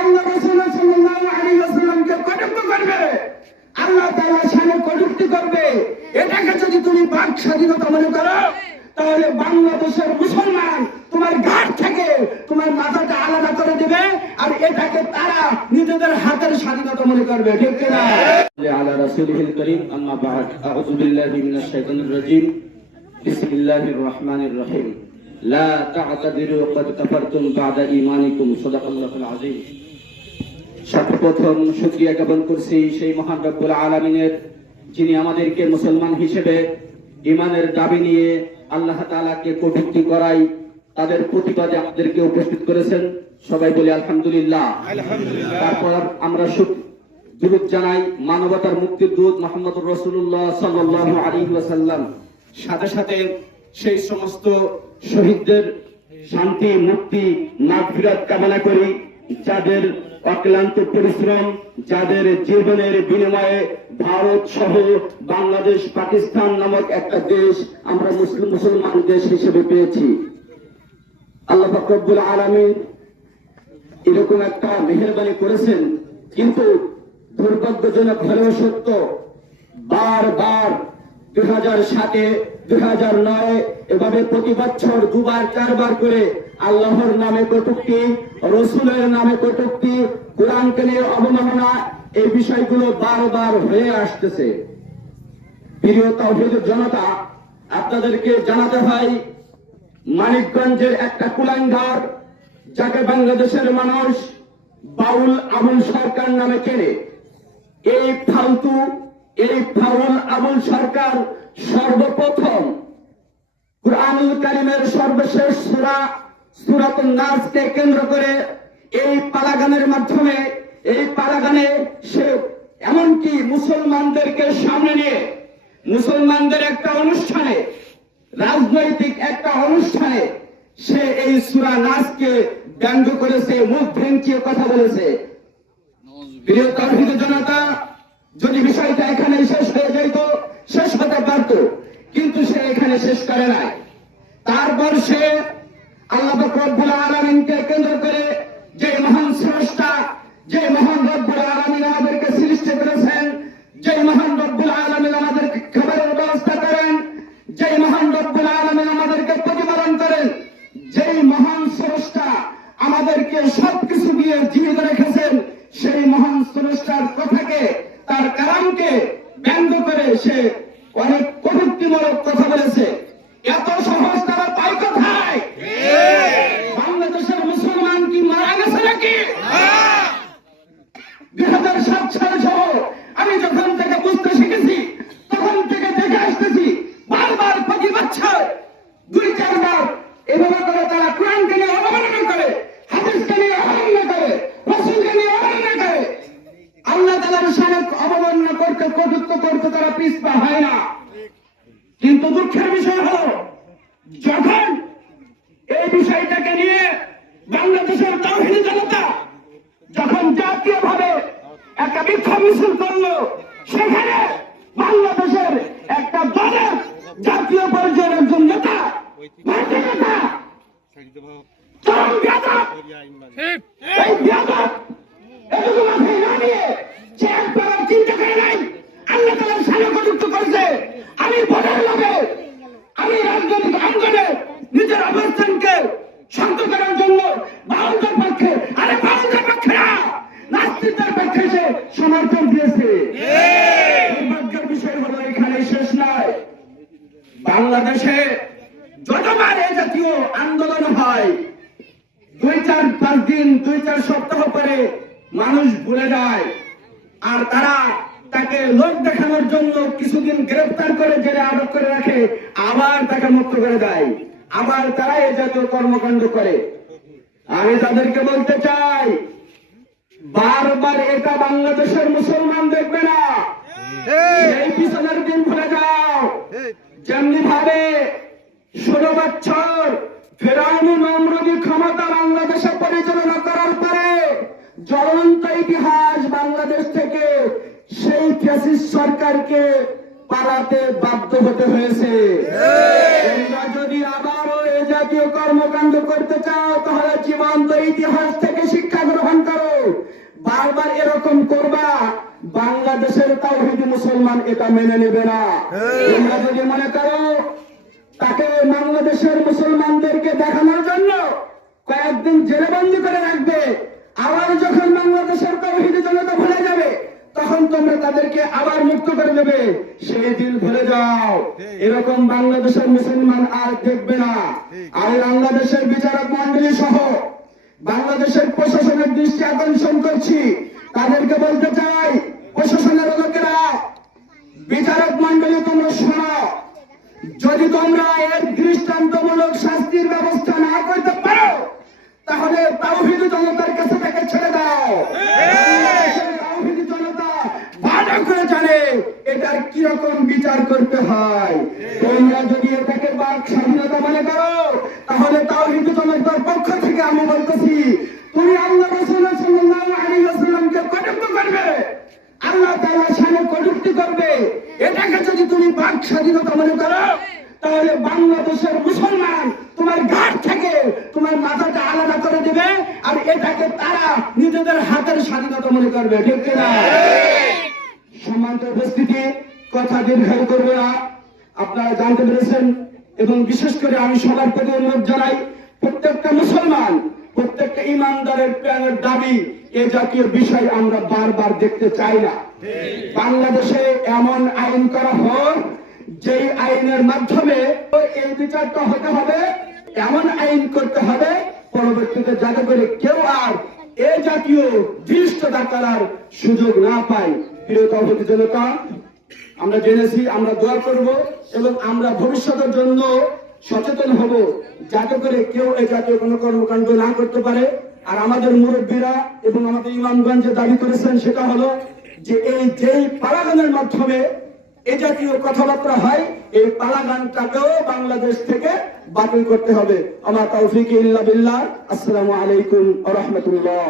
আল্লাহ রাসূল সাল্লাল্লাহু আলাইহি ওয়াসাল্লামকে কটূক্তি করবে, আল্লাহ তাআলার শানে কটূক্তি করবে, এটাকে যদি তুমি বাক স্বাধীনতা মনে করো, তাহলে বাংলাদেশের মুসলমান তোমার ঘাট থেকে তোমার মাথাটা আলাদা করে দিবে, আর এটাকে তারা নিজেদের হাতের স্বাধীনতা মনে করবে। ঠিক কিনা? আলা রাসূলিল কারীম, আম্মা বা'দ, আউযু বিল্লাহি মিনাশ শাইতানির রাজীম, বিসমিল্লাহির রহমানির রহিম। লা তা'তাদিরু ক্বাদ কাফারতুম বা'দা ঈমানিকুম। সাদাকাল্লাহুল আযীম। সর্বপ্রথম শুকরিয়া জ্ঞাপন করছি সেই মহান রব্বুল আলামিনের, যিনি আমাদেরকে মুসলমান হিসেবে ঈমানের দাবি নিয়ে আল্লাহ তাআলাকে কটূক্তি করাই তাদের প্রতিবাদে আমাদেরকে উপস্থিত করেছেন। সবাই বলি আলহামদুলিল্লাহ। তারপর আমরা দুরূদ জানাই মানবতার মুক্তির দূত মুহাম্মদুর রাসূলুল্লাহ সাল্লাল্লাহু আলাইহি ওয়াসাল্লাম, সাথে সাথে সেই সমস্ত শহীদদের শান্তি, মুক্তি, মাগফিরাত কামনা করি, যাদের অক্লান্ত পরিশ্রম, যাদের জীবনের বিনিময়ে ভারত সহ বাংলাদেশ, পাকিস্তান নামক একটা দেশ আমরা মুসলমান দেশ হিসেবে পেয়েছি। আল্লাহ পাক রব্বুল আলামিন এরকম একটা মেহেরবানি করেছেন, কিন্তু দুর্ভাগ্যজনক হলেও সত্য, বারবার 2007-এ, 2009-এ এভাবে প্রতি বছর দুবার চারবার করে আল্লাহর নামে কটূক্তি, রসুলের নামে কটূক্তি, কোরআনকে নিয়ে অবমাননা, এই বিষয়গুলো বারবার হয়ে আসতেছে। প্রিয় তাওহীদের জনতা, আপনাদেরকে জানাতে হয়, মানিকগঞ্জের একটা কুলাঙ্গার, যাকে বাংলাদেশের মানুষ বাউল আবুল সরকার নামে চেনে, এই ফাউল আবুল সরকার সর্বপ্রথম কুরআনুল কারীমের সর্বশেষ সূরা সূরাতুন নাসকে কেন্দ্র করে এই পালাগানের মাধ্যমে, এই পালাগানে সে এমনকি মুসলমানদেরকে সামনে নিয়ে মুসলমানদের একটা অনুষ্ঠানে, রাজনৈতিক একটা অনুষ্ঠানে সে এই সূরা নাসকে ব্যঙ্গ করেছে, মুখ ভেঙচিয়ে কথা বলেছে। প্রিয় তাওহীদের জনতা, যদি বিষয়টা এখানে শেষ হয়ে যেত, শেষ হতে পারত, কিন্তু সে এখানে শেষ করে নাই। তারপর সে আল্লাহ পাক রব্বুল আলামিনকে কেন্দ্র করে, যে মহান স্রষ্টা, যে মহান রব্বুল আলামিন আমাদেরকে সৃষ্টি করেছেন, যে মহান রব্বুল আলামিন আমাদেরকে খাবারের ব্যবস্থা করেন, যে মহান রব্বুল আলামিন আমাদেরকে প্রতিপালন করেন, যেই মহান স্রষ্টা আমাদেরকে সবকিছু দিয়ে জীবিত রেখেছেন, সেই মহান স্রষ্টার কথাকে, তার কালামকে ব্যঙ্গ করে সে অনেক কটূক্তিমূলক কথা বলেছে। এত সহজ তারা পায় কোথায়? বাংলাদেশের মুসলমান কি মারা গেছে নাকি? 2007 সাল সহ আমি যখন থেকে বুঝতে শিখেছি, তখন থেকে দেখে আসতেছি, বারবার প্রতি বছর 2-4 বার এভাবে করে তারা কোরআনকে নিয়ে অবমাননা করে, হাদিসকে নিয়ে অবমাননা করে, রাসূলকে নিয়ে অবমাননা করে, আল্লাহ তাআলার শানে অবমাননা করতে, কটূক্তি করতে তারা পিছপা হয় না। কিন্তু দুঃখের বিষয় হলো, যখন এই বিষয়টাকে নিয়ে বাংলাদেশের তাওহীদি জনতা যখন জাতীয়ভাবে একটা বিক্ষোভ মিছিল করলো, সেখানে বাংলাদেশের একটা দলের জাতীয় পর্যায়ের একজন নেতা, ভারতীয় নেতা, চরম বেয়াদব, এই বেয়াদব এটুকু মাথায় না নিয়ে সে একবার চিন্তা করে নাই, আল্লাহ তাআলার শানে কটূক্তি করেছে। আমি ভোটের লোভে, আমি রাজনৈতিক অঙ্গনে নিজের অবস্থানকে শক্ত করার জন্য বাউলদের পক্ষে, আরে বাউলদের পক্ষে না, নাস্তিকদের পক্ষে সে সমর্থন দিয়েছে। দুর্ভাগ্যের বিষয় হলো এখানে শেষ নয়। বাংলাদেশে যতবার এই জাতীয় আন্দোলন হয়, 2-4-5 দিন, 2-4 সপ্তাহ পরে মানুষ ভুলে যায়, আর তারা তাকে লোক দেখানোর জন্য কিছুদিন গ্রেফতার করে জেলে আটক করে রাখে, আবার তাকে মুক্ত করে দেয়, আবার তারা এই জাতীয় কর্মকাণ্ড করে। আমি তাদেরকে বলতে চাই, বারবার এটা বাংলাদেশের মুসলমান দেখবে না, এই পিছনের দিন ভুলে যাও। যেমনি ভাবে 16 বছর ফেরাউন নমরুদি ক্ষমতা বাংলাদেশে পরিচালনা করার পরে জ্বলন্ত ইতিহাস বাংলাদেশ থেকে সেই ফ্যাসিস্ট সরকারকে পালাতে বাধ্য হতে হয়েছে। তোমরা যদি আবারও এই জাতীয় কর্মকাণ্ড করতে চাও, তাহলে জীবন্ত ইতিহাস থেকে শিক্ষা গ্রহণ করো। বাংলাদেশের তাওহীদি মুসলমান এটা মেনে নেবে না। তোমরা যদি মনে করো তাকে বাংলাদেশের মুসলমানদেরকে দেখানোর জন্য কয়েকদিন জেলবন্দি করে রাখবে, আবার যখন বাংলাদেশের তাওহীদি জনতা ভুলে যাবে তখন তোমরা তাদেরকে আবার মুক্ত করে দেবে, সেই দিন ভুলে যাও। এরকম বাংলাদেশের মুসলমান আর দেখবে না। আমি বাংলাদেশের বিচারক মন্ডলী সহ বাংলাদেশের প্রশাসনের দৃষ্টি আকর্ষণ করছি, তাদেরকে বলতে চাই, প্রশাসনের লোকেরা, বিচারক মন্ডলী তোমরা শোনো, যদি তোমরা এর দৃষ্টান্তমূলক শাস্তির ব্যবস্থা না করতে পারো তাহলে তাওহীদি জনতার কাছে তাকে ছেড়ে দাও। তাওহীদি জনতা ভালো করে জানে এটার কিরকম বিচার করতে হয়। তোমরা যদি এটাকে বাক স্বাধীনতা মনে করো তাহলে তাওহীদি জনতার পক্ষ থেকে আমি বলতেছি, তুমি আল্লাহ রাসূল সাল্লাল্লাহু আলাইহি ওয়াসাল্লামকে কটাক্ষ করবে, আল্লাহ তাআলার শানে কটূক্তি করবে, এটাকে যদি তুমি বাক স্বাধীনতা মনে করো তাহলে বাংলাদেশের মুসলমান তোমার ঘাট থেকে তোমার মাথাটা আলাদা করে দেবে, আর এটাকে তারা নিজেদের হাতের স্বাধীনতা মনে করবে। ঠিক কিনা? সম্মানিত উপস্থিতি, কথা দীর্ঘায়িত করবে না, আপনারা জানতে পেরেছেন। এবং বিশেষ করে আমি সবার প্রতি অনুরোধ জানাই, প্রত্যেকটা মুসলমান, প্রত্যেকটা ইমানদারের প্রাণের দাবি এ জাতীয় বিষয় আমরা বারবার দেখতে চাই না। বাংলাদেশে এমন আইন করা হোক যেই আইনের মাধ্যমে এই বিচারটা হতে হবে, এমন আইন করতে হবে পরবর্তীতে যাতে করে কেউ আর এ জাতীয় ধৃষ্টতা করার সুযোগ না পায়। প্রিয় তাওহীদি জনতা, আমরা জেনেছি, আমরা দোয়া করব এবং আমরা ভবিষ্যতের জন্য সচেতন হব যাতে করে কেউ এই জাতীয় কোনো কর্মকাণ্ড না করতে পারে। আর আমাদের মুরব্বীরা এবং আমাদের ইমামগঞ্জ যে দাবি করেছেন সেটা হলো যে এই যেই পালাগানের মাধ্যমে এ জাতীয় কথাবার্তা হয়, এই পালাগানটাকেও বাংলাদেশ থেকে বাতিল করতে হবে। আমার তাওফিক ইল্লা বিল্লাহ। আসসালামু আলাইকুম ওয়া রাহমাতুল্লাহ।